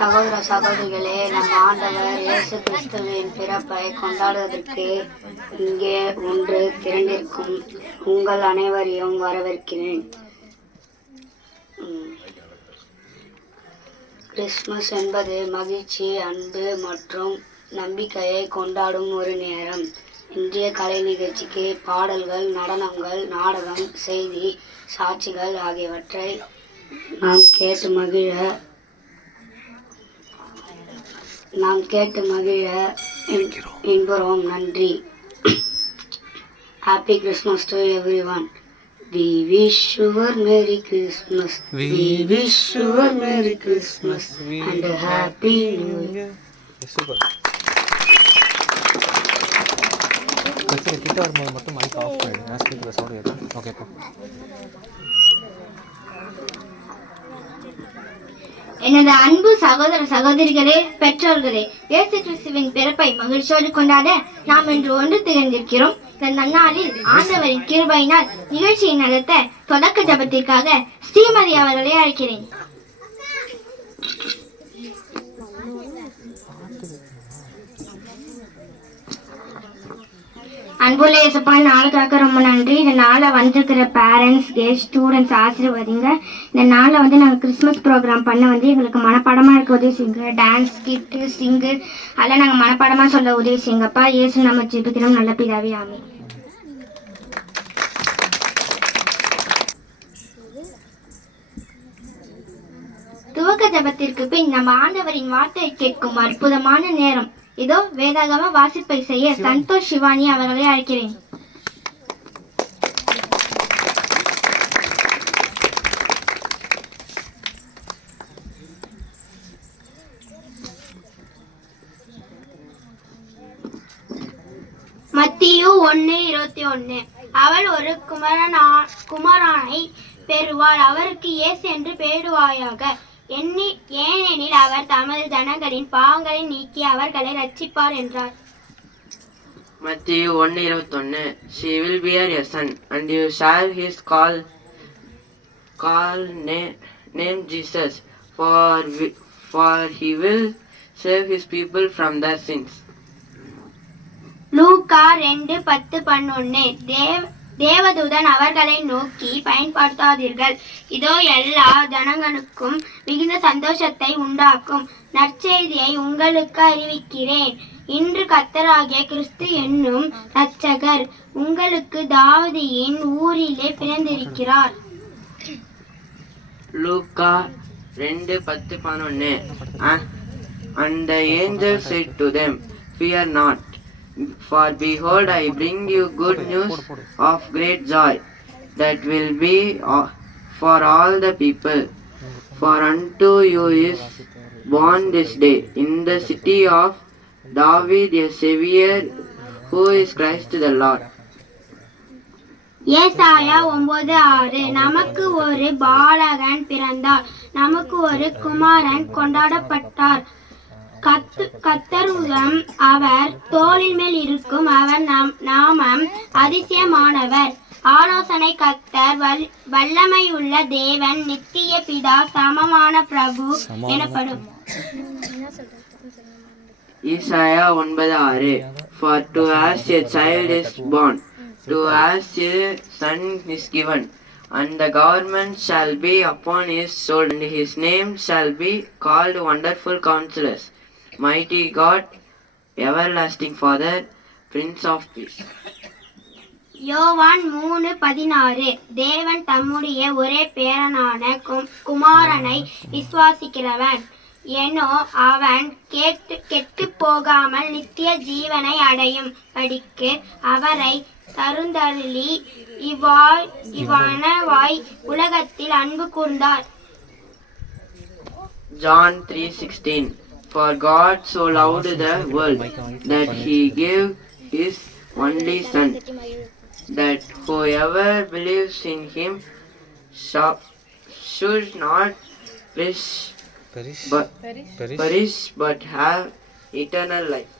சகோதர சகோதரிகளே, நம் ஆண்டவர் இயேசு கிறிஸ்துவின் பிறப்பை கொண்டாடுவதற்கு இங்கே ஒன்று திரண்டிருக்கும் உங்கள் அனைவரையும் வரவேற்கிறேன். கிறிஸ்துமஸ் என்பது மகிழ்ச்சி, அன்பு மற்றும் நம்பிக்கையை கொண்டாடும் ஒரு நேரம். இன்றைய கலை நிகழ்ச்சிக்கு பாடல்கள், நடனங்கள், நாடகம், செய்தி, சாட்சிகள் ஆகியவற்றை நாம் கேட்டு மகிழ என்போம். நன்றி. Happy Christmas to everyone. We wish you a Merry Christmas. We wish you a Merry Christmas and a Happy New Year. Super. கிட்ட வரும்போது மட்டும் மைக் ஆஃப் பண்ணிடு. நான் ஸ்பீக்கர்ல சவுண்ட் கேட்கும். ஓகேப்பா. எனது அன்பு சகோதர சகோதரிகளே, பெற்றோர்களே, இயேசு கிறிஸ்துவின் பிறப்பை மகிழ்ச்சியோடு கொண்டாட நாம் இன்று ஒன்று திகழ்ந்திருக்கிறோம். இந்த நன்னாளில் ஆண்டவரின் கிருபையினால் நிகழ்ச்சியை நடத்த தொடக்க ஜபத்திற்காக ஸ்ரீமதி அவர்களை அழைக்கிறேன். அன்புள்ள இயேசுப்பா, நாளுக்காக ரொம்ப நன்றி. இந்த நாளை வந்திருக்கிற பேரண்ட்ஸ், கெஸ்ட், ஸ்டூடெண்ட்ஸ் ஆசீர்வதிங்க. இந்த நாளில் நாங்கள் கிறிஸ்மஸ் ப்ரோக்ராம் பண்ண எங்களுக்கு மனப்பாடமாக இருக்க உதவி செய்யுங்க. டான்ஸ், ஸ்கிட்டு, சிங்கு அதெல்லாம் நாங்கள் மனப்பாடமாக சொல்ல உதவி செய்யுங்கப்பா. இயேசு நம்ம ஜெபிக்கிறோம் நல்ல பிதாவே, ஆமென். துவக்க ஜபத்திற்கு பின் நம்ம ஆண்டவரின் வார்த்தையை கேட்கும் அற்புதமான நேரம். இதோ வேதாகம வாசிப்பை செய்ய சந்தோஷ் சிவானி அவர்களை அழைக்கிறேன். மத்தியு 1:21. அவள் ஒரு குமாரனை பெறுவாள், அவருக்கு இயேசு என்று பெயரிடுவாயாக. ஏனெனில் அவர் தமது ஜனங்களின் பாவங்களை நீக்கி அவர்களை ரட்சிப்பார் என்றார். Matthew 1:21. She will bear a son, and you shall his call name Jesus, for he will save his people from their sins. லூக்கா 2:10-11. தேவதூதன் அவர்களை நோக்கி, பயன்படுத்தாதீர்கள், இதோ எல்லா ஜனங்களுக்கும் மிகுந்த சந்தோஷத்தை உண்டாக்கும் நற்செய்தியை உங்களுக்கு அறிவிக்கிறேன். இன்று கர்த்தராகிய கிறிஸ்து என்னும் இரட்சகர் உங்களுக்கு தாவீதின் ஊரிலே பிறந்திருக்கிறார். லூக்கா 2:10-11. And the angel said to them, Fear not, for behold, I bring you good news of great joy, that will be for all the people. For unto you is born this day in the city of David a Savior, who is Christ the Lord. ஏசாயா 9:6. நமக்கு ஒரு பாலகன் பிறந்தார், நமக்கு ஒரு குமாரன் கொண்டாடப்பட்டார். கர்த்தருடன் அவர் தோளின் மேல் இருக்கும். அவர் நாமம் அதிசயமானவர், ஆலோசனை கர்த்தர், வல்லமையுள்ள தேவன், நித்திய பிதா, சமமான பிரபு எனப்படும். Isaiah 9:6. For to us a child is born, to us a son is given, and the government shall be upon his shoulder, and his name shall be called Wonderful Counselor, Mighty God, Everlasting Father, Prince of Peace. யோவான் 3:16. தேவன் தம்முடைய ஒரே பேரனான குமாரனை விசுவாசிக்கிறவன் ஏனோ அவன் கெட்டு போகாமல் நித்திய ஜீவனை அடையும் படிக்கு அவரை தருந்தருளி இவ்வனவாய் உலகத்தில் அன்பு கூர்ந்தார். John 3:16. For God so loved the world that he gave his only Son, that whoever believes in him should not perish but have eternal life.